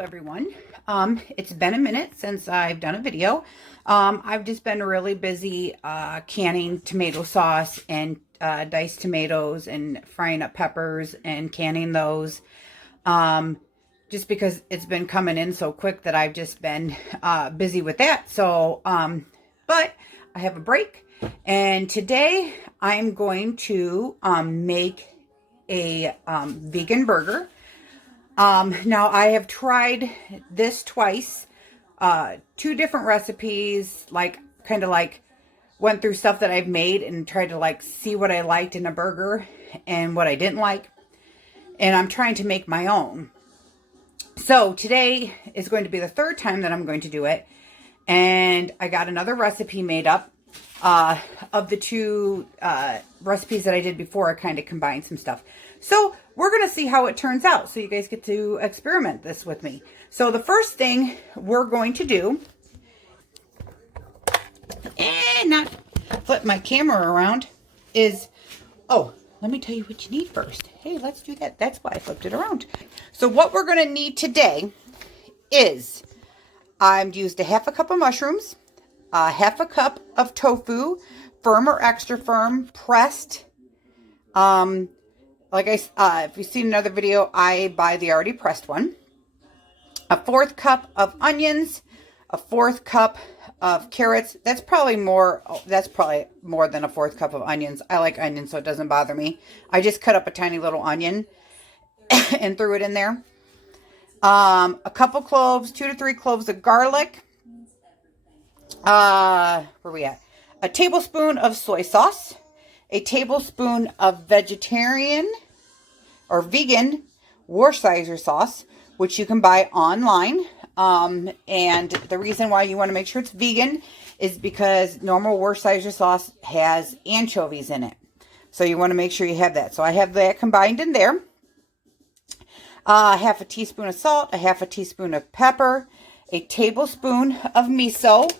Everyone. It's been a minute since I've done a video. I've just been really busy canning tomato sauce and diced tomatoes and frying up peppers and canning those. Just because it's been coming in so quick that I've just been busy with that. So, but I have a break, and today I'm going to make a vegan burger. Now I have tried this twice, two different recipes, kind of went through stuff that I've made and tried to see what I liked in a burger and what I didn't like. And I'm trying to make my own. So today is going to be the third time that I'm going to do it. And I got another recipe made up, of the two, recipes that I did before. I kind of combined some stuff. So we're going to see how it turns out. So you guys get to experiment this with me. So the first thing we're going to do, and not flip my camera around, is, oh, let me tell you what you need first. Hey, let's do that. That's why I flipped it around. So what we're going to need today is, I've used a half a cup of mushrooms, half a cup of tofu, firm or extra firm, pressed. If you've seen another video, I buy the already pressed one. A fourth cup of onions, a fourth cup of carrots. That's probably more than a fourth cup of onions. I like onions, so it doesn't bother me. I just cut up a tiny little onion and threw it in there. A couple cloves, 2 to 3 cloves of garlic. Where are we at? A tablespoon of soy sauce. A tablespoon of vegetarian or vegan Worcestershire sauce, which you can buy online. And the reason why you want to make sure it's vegan is because normal Worcestershire sauce has anchovies in it. So you want to make sure you have that. So I have that combined in there. Half a teaspoon of salt, a half a teaspoon of pepper, a tablespoon of miso.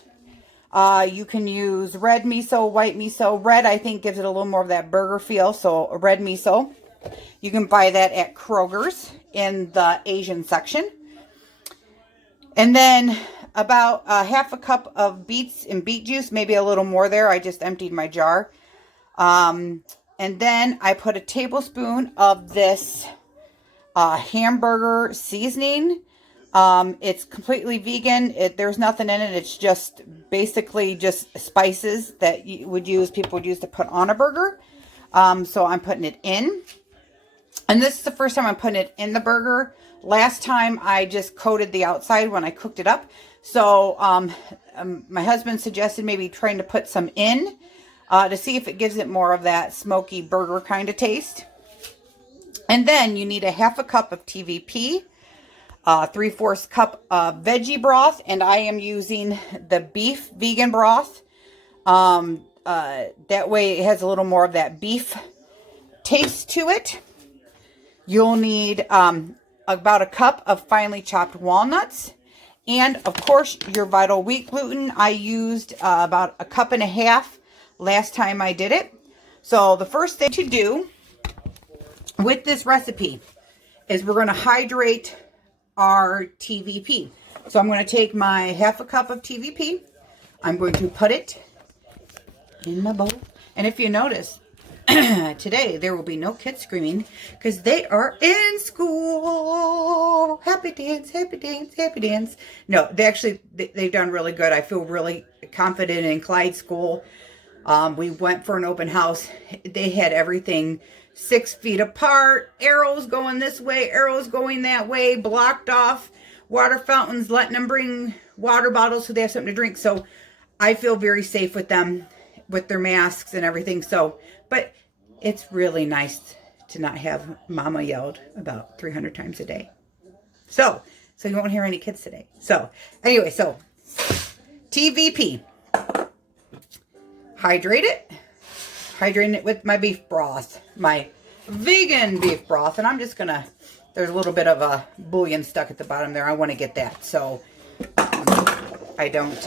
You can use red miso, white miso. Red, I think, gives it a little more of that burger feel, so a red miso. You can buy that at Kroger's in the Asian section. And then about half a cup of beets and beet juice, maybe a little more there. I just emptied my jar. And then I put a tablespoon of this hamburger seasoning. It's completely vegan. There's nothing in it. It's just basically just spices that people would use to put on a burger. So I'm putting it in. And this is the first time I'm putting it in the burger. Last time I just coated the outside when I cooked it up. So my husband suggested maybe trying to put some in to see if it gives it more of that smoky burger kind of taste. And then you need a half a cup of TVP. 3/4 cup of veggie broth, and I am using the beef vegan broth. That way it has a little more of that beef taste to it. You'll need about a cup of finely chopped walnuts, and of course your Vital Wheat gluten. I used about a cup and a half last time I did it. So the first thing to do with this recipe is we're going to hydrate our TVP. So I'm going to take my half a cup of TVP. I'm going to put it in the bowl. And if you notice, today there will be no kids screaming because they are in school. Happy dance, happy dance, happy dance. No, they've done really good. I feel really confident in Clyde School. We went for an open house. They had everything 6 feet apart, arrows going this way, arrows going that way, blocked off, water fountains, letting them bring water bottles so they have something to drink. So I feel very safe with them, with their masks and everything. So, but it's really nice to not have mama yelled about 300 times a day. So you won't hear any kids today. So anyway, so TVP, hydrate it. Hydrating it with my beef broth, my vegan beef broth. And I'm just gonna, there's a little bit of a bouillon stuck at the bottom there. I want to get that so I don't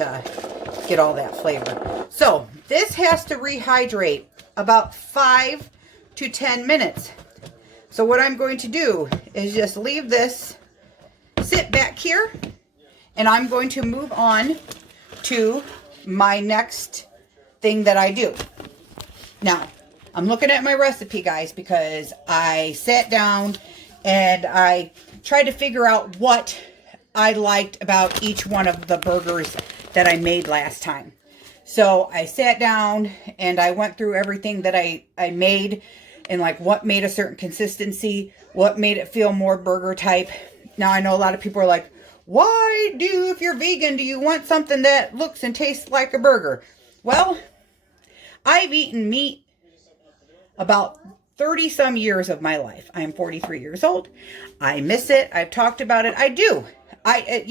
get all that flavor. So this has to rehydrate about 5 to 10 minutes. So what I'm going to do is just leave this sit back here and I'm going to move on to my next thing that I do. Now, I'm looking at my recipe, guys, because I sat down and I tried to figure out what I liked about each one of the burgers that I made last time. So I sat down and I went through everything that I made and like what made a certain consistency, what made it feel more burger type. Now I know a lot of people are like, if you're vegan, do you want something that looks and tastes like a burger? Well, I've eaten meat about 30 some years of my life. I am 43 years old. I miss it. I've talked about it. I do. I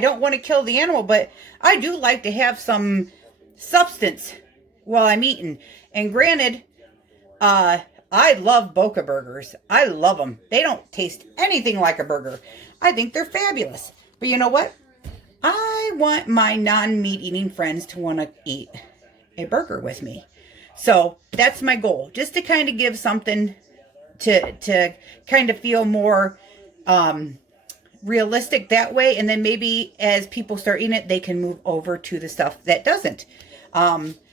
don't want to kill the animal, but I do like to have some substance while I'm eating. And granted, I love Boca burgers. I love them. They don't taste anything like a burger. I think they're fabulous. But you know what? I want my non-meat eating friends to want to eat a burger with me. So that's my goal. Just to kind of give something to kind of feel more realistic that way, and then maybe as people start eating it, they can move over to the stuff that doesn't.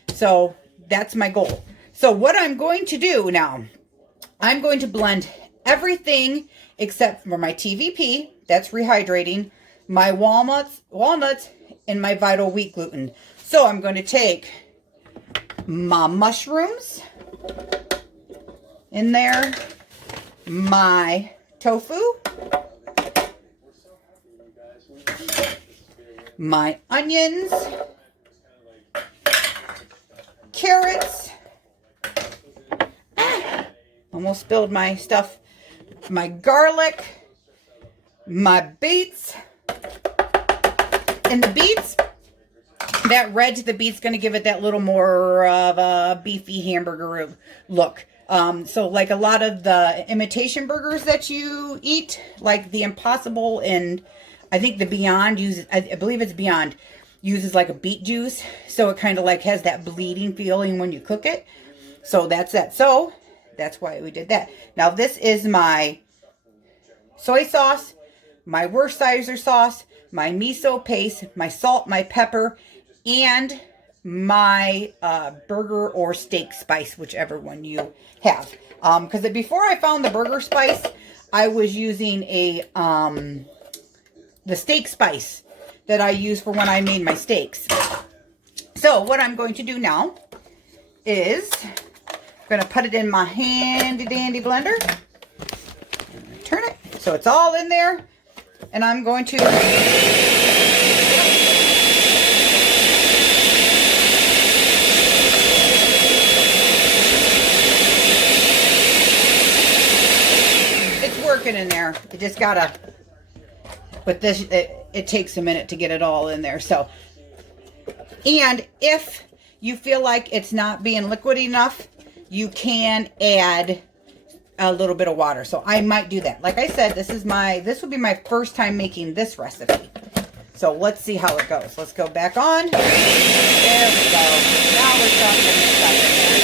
So that's my goal. So what I'm going to do now, I'm going to blend everything except for my TVP, that's rehydrating, my walnuts, and my Vital Wheat Gluten. So I'm going to take my mushrooms in there, my tofu, my onions, carrots, almost spilled my stuff, my garlic, my beets, and the beets, that red to the beets going to give it that little more of a beefy hamburger look. So like a lot of the imitation burgers that you eat, like the Impossible and I think the Beyond uses, I believe it's Beyond, uses like a beet juice. So it kind of like has that bleeding feeling when you cook it. So that's that. So that's why we did that. Now this is my soy sauce, my Worcestershire sauce, my miso paste, my salt, my pepper, and my burger or steak spice, whichever one you have. Because before I found the burger spice, I was using the steak spice that I use for when I made my steaks. So what I'm going to do now is I'm going to put it in my handy dandy blender. Turn it so it's all in there, and I'm going to working in there. You just gotta, with this, it takes a minute to get it all in there. So, and if you feel like it's not being liquidy enough, you can add a little bit of water. So I might do that. Like I said, this will be my first time making this recipe. So let's see how it goes. Let's go back on. There we go. Now we're starting to mix up in there.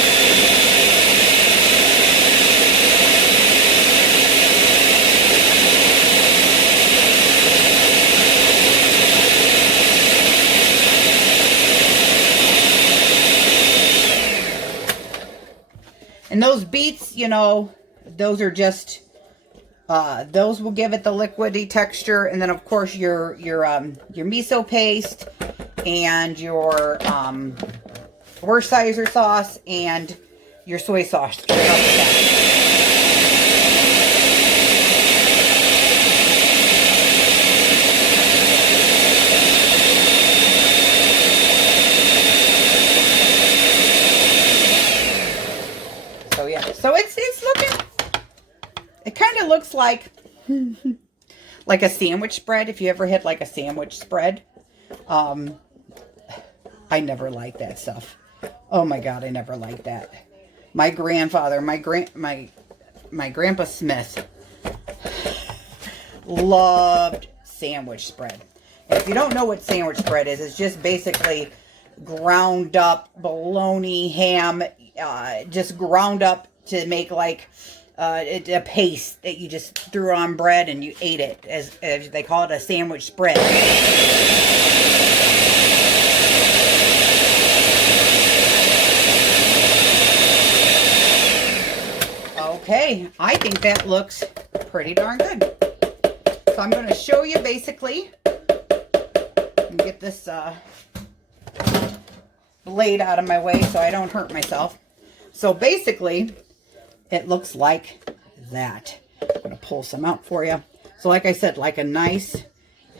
And those beets, you know, those are just, those will give it the liquidy texture. And then, of course, your miso paste and your Worcestershire sauce and your soy sauce. So it's looking, it kind of looks like a sandwich spread. If you ever had like a sandwich spread, I never liked that stuff. Oh my God, I never liked that. My grandfather, my grandpa Smith loved sandwich spread. And if you don't know what sandwich spread is, it's just basically ground up bologna, ham, just ground up to make like a paste that you just threw on bread and you ate it, as they call it, a sandwich spread. Okay, I think that looks pretty darn good. So I'm going to show you basically, and get this blade out of my way so I don't hurt myself. So basically, it looks like that. I'm going to pull some out for you. So like I said, like a nice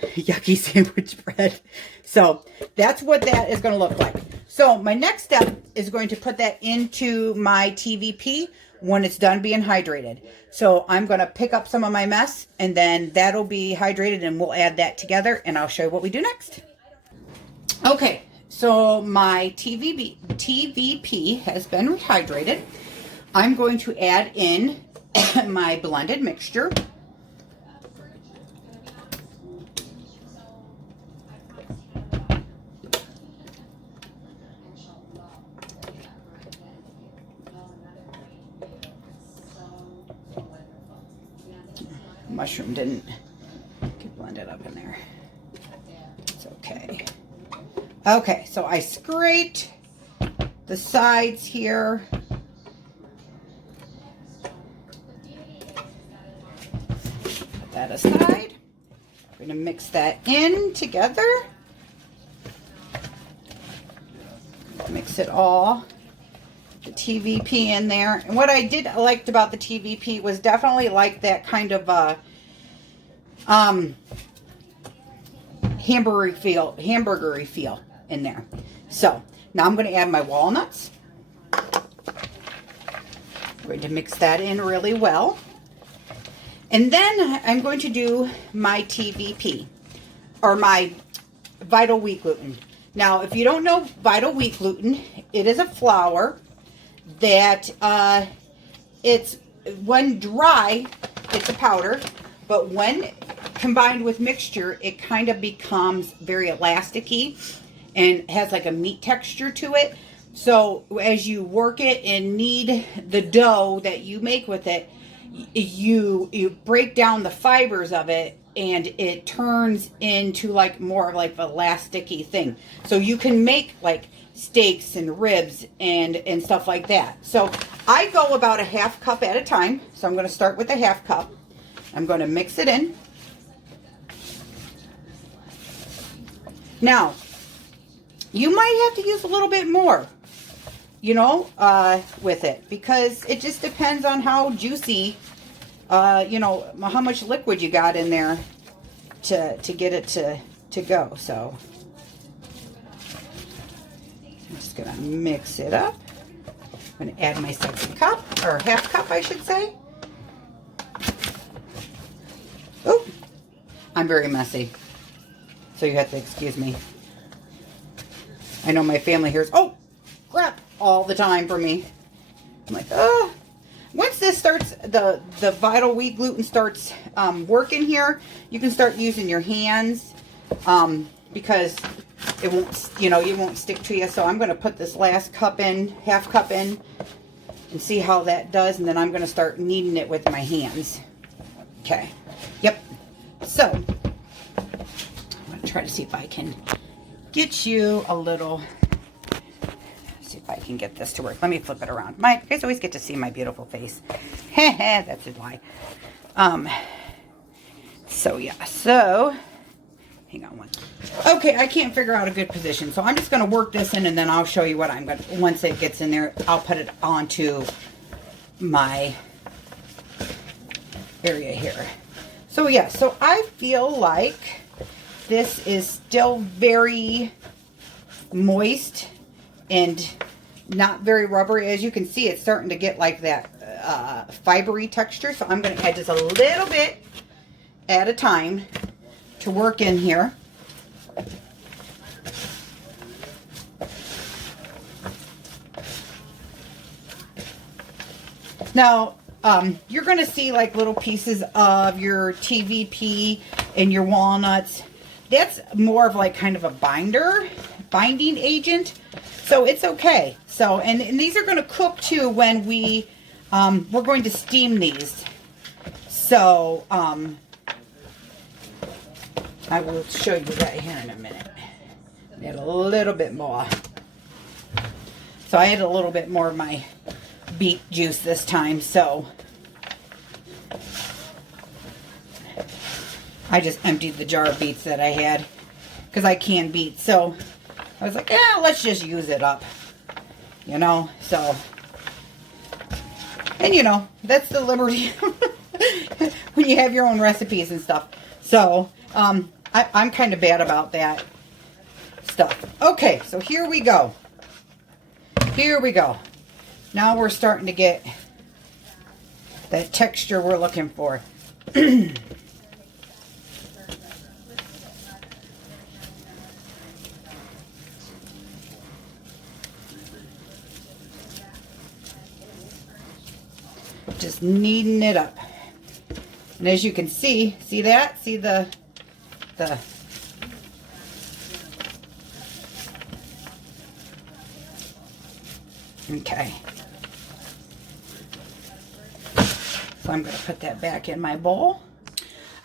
yucky sandwich bread. So that's what that is going to look like. So my next step is going to put that into my TVP when it's done being hydrated. So I'm going to pick up some of my mess, and then that'll be hydrated, and we'll add that together, and I'll show you what we do next. Okay, so my TVP has been rehydrated. I'm going to add in my blended mixture. Mushroom didn't get blended up in there. It's okay. Okay, so I scraped the sides here. Put that aside. We're going to mix that in together. Mix it all. The TVP in there. And what I liked about the TVP was definitely like that kind of hamburgery feel in there. So now I'm going to add my walnuts. I'm going to mix that in really well. And then I'm going to do my TVP, or my Vital Wheat Gluten. Now, if you don't know Vital Wheat Gluten, it is a flour that it's, when dry, it's a powder, but when combined with mixture, it kind of becomes very elasticy and has like a meat texture to it. So as you work it and knead the dough that you make with it, you break down the fibers of it, and it turns into like more of like an elasticy thing. So you can make like steaks and ribs and stuff like that. So I go about a half cup at a time. So I'm going to start with a half cup. I'm going to mix it in. Now, you might have to use a little bit more, you know, with it, because it just depends on how juicy, you know, how much liquid you got in there to get it to go. So I'm just going to mix it up. I'm going to add my second cup, or half cup, I should say. Oh, I'm very messy, so you have to excuse me. I know my family hears, oh, crap, all the time for me. I'm like, oh. Once this starts, the Vital Wheat Gluten starts working here, you can start using your hands because it won't, you know, it won't stick to you. So I'm going to put this last cup in, half cup in, and see how that does. And then I'm going to start kneading it with my hands. Okay. Yep. So I'm going to try to see if I can get you a little. See if I can get this to work. Let me flip it around. You guys always get to see my beautiful face. That's a lie. So yeah, so hang on one. Okay, I can't figure out a good position, so I'm just going to work this in, and then I'll show you what I'm going to, once it gets in there, I'll put it onto my area here. So yeah, so I feel like this is still very moist and not very rubbery. As you can see, it's starting to get like that fibery texture. So I'm going to add just a little bit at a time to work in here. Now, you're going to see like little pieces of your TVP and your walnuts. That's more of like kind of a binding agent. So it's okay. So, and these are going to cook too when we we're going to steam these. So, I will show you that here in a minute. Add a little bit more. So I had a little bit more of my beet juice this time, so I just emptied the jar of beets that I had because I canned beets. So I was like, yeah, let's just use it up, you know. So, and you know, that's the liberty when you have your own recipes and stuff. So I'm kind of bad about that stuff. Okay, so here we go. Here we go. Now we're starting to get that texture we're looking for. Just kneading it up. And as you can see that? See the okay. So I'm going to put that back in my bowl.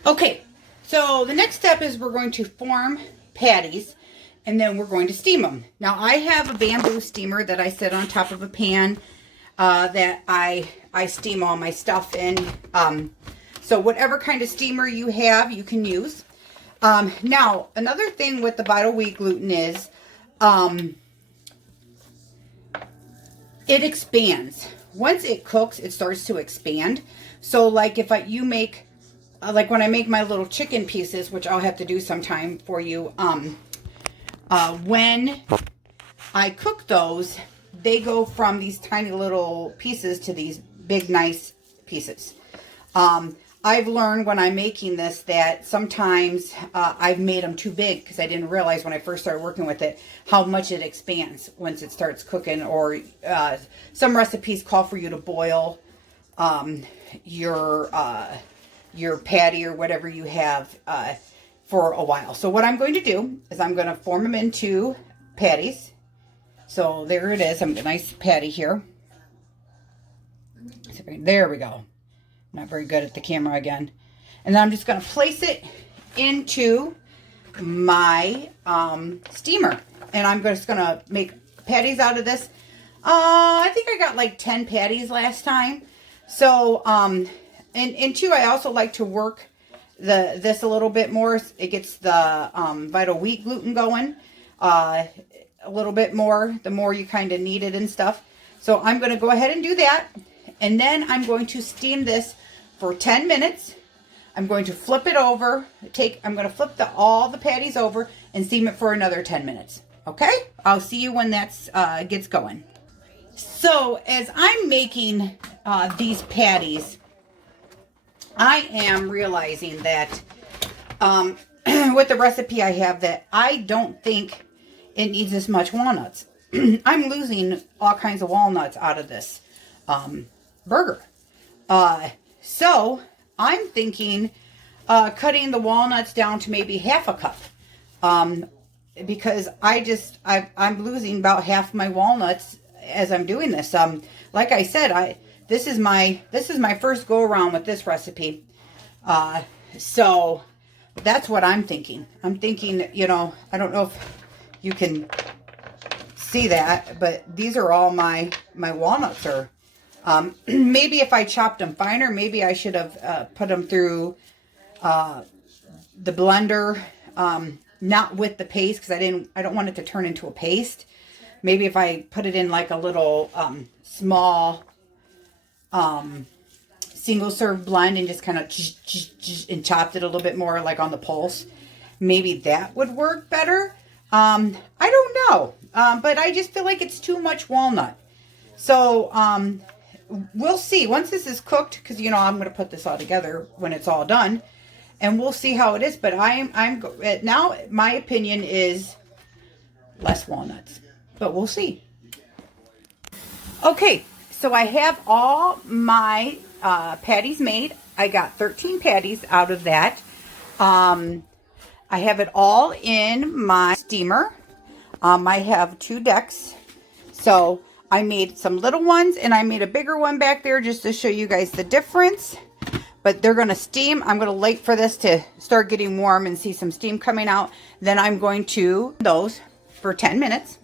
Okay, so the next step is we're going to form patties and then we're going to steam them. Now I have a bamboo steamer that I set on top of a pan that I steam all my stuff in. So whatever kind of steamer you have, you can use. Now, another thing with the Vital Wheat gluten is it expands. Once it cooks, it starts to expand. So like if you make, like when I make my little chicken pieces, which I'll have to do sometime for you, when I cook those, they go from these tiny little pieces to these big, nice pieces. I've learned when I'm making this that sometimes I've made them too big because I didn't realize when I first started working with it how much it expands once it starts cooking. Or some recipes call for you to boil your patty or whatever you have for a while. So what I'm going to do is I'm going to form them into patties. So there it is. I'm a nice patty here. There we go. Not very good at the camera again. And then I'm just going to place it into my steamer. And I'm just going to make patties out of this. I think I got like 10 patties last time. So, and two, I also like to work this a little bit more. It gets the Vital Wheat gluten going a little bit more, the more you kind of knead it and stuff. So I'm going to go ahead and do that. And then I'm going to steam this for 10 minutes. I'm going to flip it over. I'm going to flip all the patties over and steam it for another 10 minutes. Okay? I'll see you when that gets going. So as I'm making these patties, I am realizing that with the recipe I have that I don't think it needs as much walnuts. I'm losing all kinds of walnuts out of this burger. So I'm thinking cutting the walnuts down to maybe half a cup. Because I'm losing about half my walnuts as I'm doing this. Like I said, this is my first go around with this recipe. So that's what I'm thinking. I'm thinking, you know, I don't know if you can see that, but these are all my walnuts are. Maybe if I chopped them finer, maybe I should have put them through the blender, not with the paste, because I don't want it to turn into a paste. Maybe if I put it in like a little small single serve blend and just kind of and chopped it a little bit more like on the pulse, maybe that would work better. I don't know, but I just feel like it's too much walnut. So we'll see once this is cooked, because you know I'm going to put this all together when it's all done, and we'll see how it is. But I'm now my opinion is less walnuts, but we'll see. Okay, so I have all my patties made. I got 13 patties out of that. I have it all in my steamer. I have 2 decks. So I made some little ones and I made a bigger one back there just to show you guys the difference. But they're going to steam. I'm going to wait for this to start getting warm and see some steam coming out. Then I'm going to those for 10 minutes,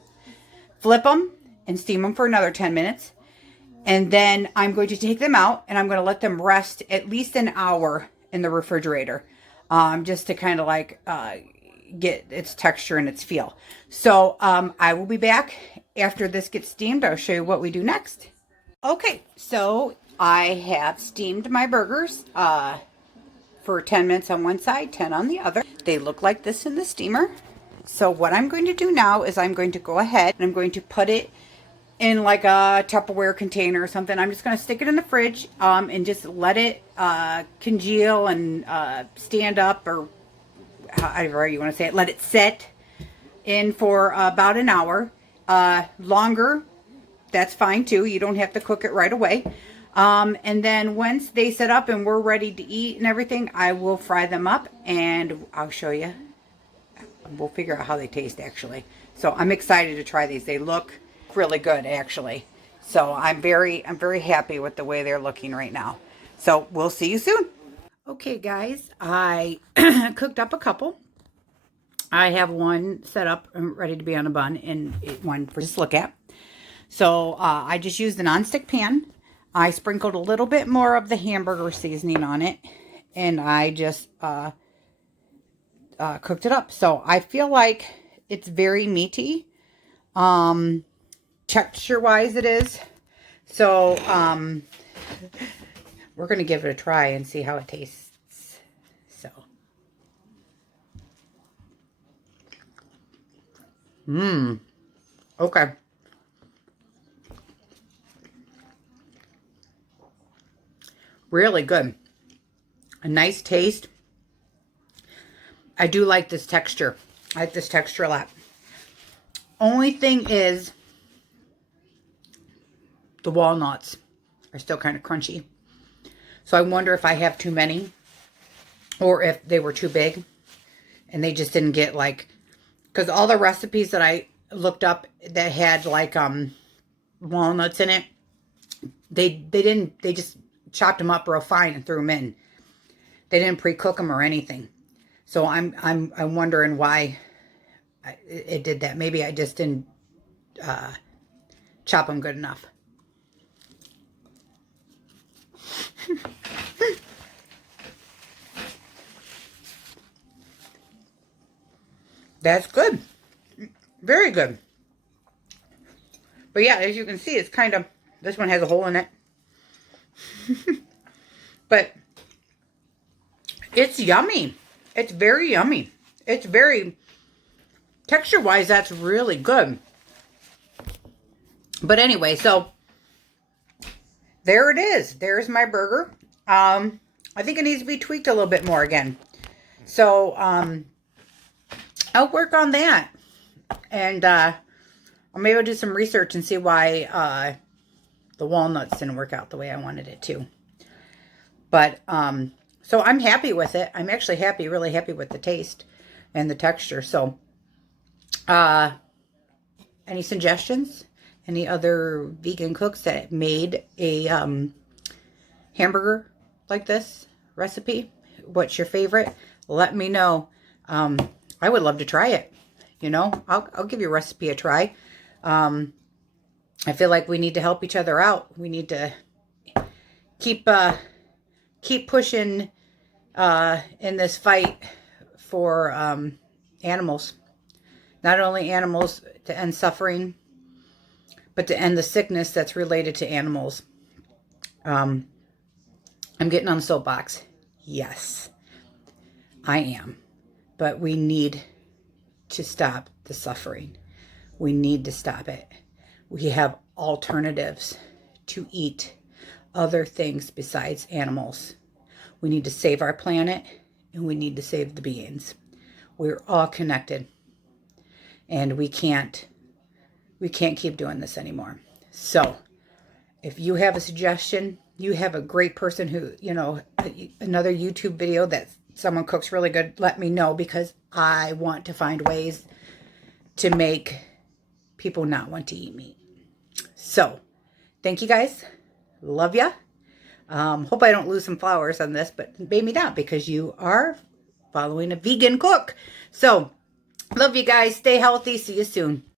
flip them and steam them for another 10 minutes. And then I'm going to take them out and I'm going to let them rest at least an hour in the refrigerator. Just to kind of like get its texture and its feel. So I will be back after this gets steamed. I'll show you what we do next. Okay, so I have steamed my burgers for 10 minutes on one side, 10 on the other. They look like this in the steamer. So what I'm going to do now is I'm going to go ahead and I'm going to put it in like a Tupperware container or something. I'm just going to stick it in the fridge and just let it congeal and stand up, or however you want to say it. Let it set in for about an hour. Longer, that's fine too. You don't have to cook it right away. And then once they set up and we're ready to eat and everything, I will fry them up and I'll show you. We'll figure out how they taste actually. So I'm excited to try these. They look really good actually. So I'm very happy with the way they're looking right now. So we'll see you soon. Okay guys, I cooked up a couple. I have one set up and ready to be on a bun and one for just look at. So I just used a nonstick pan. I sprinkled a little bit more of the hamburger seasoning on it and I just cooked it up. So I feel like it's very meaty. Texture wise it is. So we're going to give it a try and see how it tastes. So. Okay. Really good. A nice taste. I do like this texture. I like this texture a lot. Only thing is the walnuts are still kind of crunchy. So I wonder if I have too many or if they were too big and they just didn't get like, because all the recipes that I looked up that had like walnuts in it, they just chopped them up real fine and threw them in. They didn't pre-cook them or anything. So I'm wondering why it did that. Maybe I just didn't chop them good enough. That's good. Very good. But yeah, as you can see, it's kind of, this one has a hole in it. But it's yummy. It's very yummy. It's very, texture-wise, that's really good. But anyway, so there it is. There's my burger. I think it needs to be tweaked a little bit more again. So, I'll work on that. And, maybe I'll do some research and see why, the walnuts didn't work out the way I wanted it to. But, so I'm happy with it. I'm actually happy, really happy with the taste and the texture. So, any suggestions? Any other vegan cooks that made a hamburger like this recipe? What's your favorite? Let me know. I would love to try it. You know, I'll give your recipe a try. I feel like we need to help each other out. We need to keep pushing in this fight for animals. Not only animals to end suffering, but to end the sickness that's related to animals. I'm getting on the soapbox. Yes, I am. But we need to stop the suffering. We need to stop it. We have alternatives to eat other things besides animals. We need to save our planet and we need to save the beings. We're all connected. And we can't keep doing this anymore. So, if you have a suggestion, you have a great person who, you know, another YouTube video that someone cooks really good, let me know, because I want to find ways to make people not want to eat meat. So, thank you guys. Love ya. Hope I don't lose some flowers on this, but maybe not because you are following a vegan cook. So, love you guys. Stay healthy. See you soon.